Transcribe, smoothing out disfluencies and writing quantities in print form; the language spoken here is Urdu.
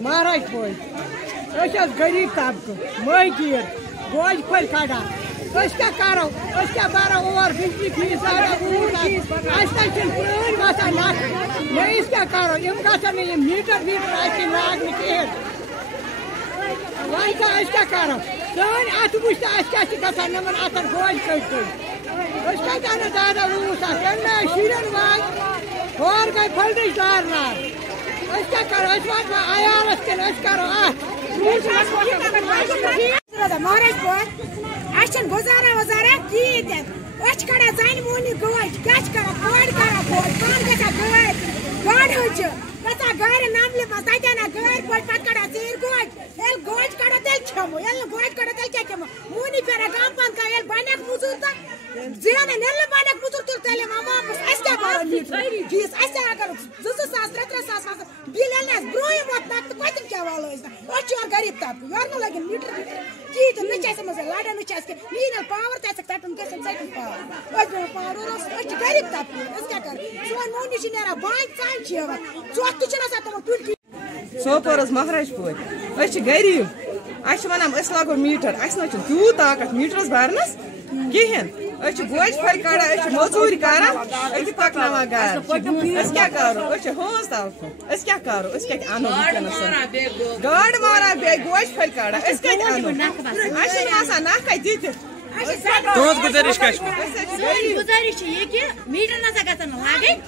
مہاراج پوش غریب طبقہ مہکیر گوج پھل کڑان کیا کرو کیا برو اور بجلی فیس پرین وسان نس کیا کرو گھن میٹر لاگن کہین وی کیا کرو سن ات وچ کیا گھان نمن اتن گوج کٹ کت ان زیادہ روس شرین واج ہور گئی پھلٹش دار نار کیا کرو واتو عیالس کن کرو مہاراج پور اچھا گزارا وزارا کہین کڑان زن مونی گوج کیا کران کور کران گوج پان گا گاڑ گھان گھر نملہ مز تتین گاڑ پہ کڑان ژیر گوج گوج کڑو تیل کھمو گوج کڑو تیل کیا کھمو مونی پھر گام پان کر بنک مزور تو زین بنک مزور تل تیل واپس کیا برو فیس اگر 2,000 3,000 بل برہم وات نقد کتن کیا والو اور غریب طبقہ یور لگن میٹر کہین مجھے لڑان نین پاور تک تٹن گھن ٹھن پاور غریب طبقہ کیا کر سون مونی نیران بانچ ژن ژوٹ تہ تمو تل سوپور مہاراج پور غریب اس لاگو میٹر تیوت طاقت میٹرس برنس کہین گوج پھل کڑان مزوری کران پکناوان گھر کیا کرو ہنز طبقہ کیا کرو انو گاڑ ماران بی گوج پھل کڑان انو نکھ دت تہذ گزارش گزارش یہ کہ میٹر نسا گھن لگن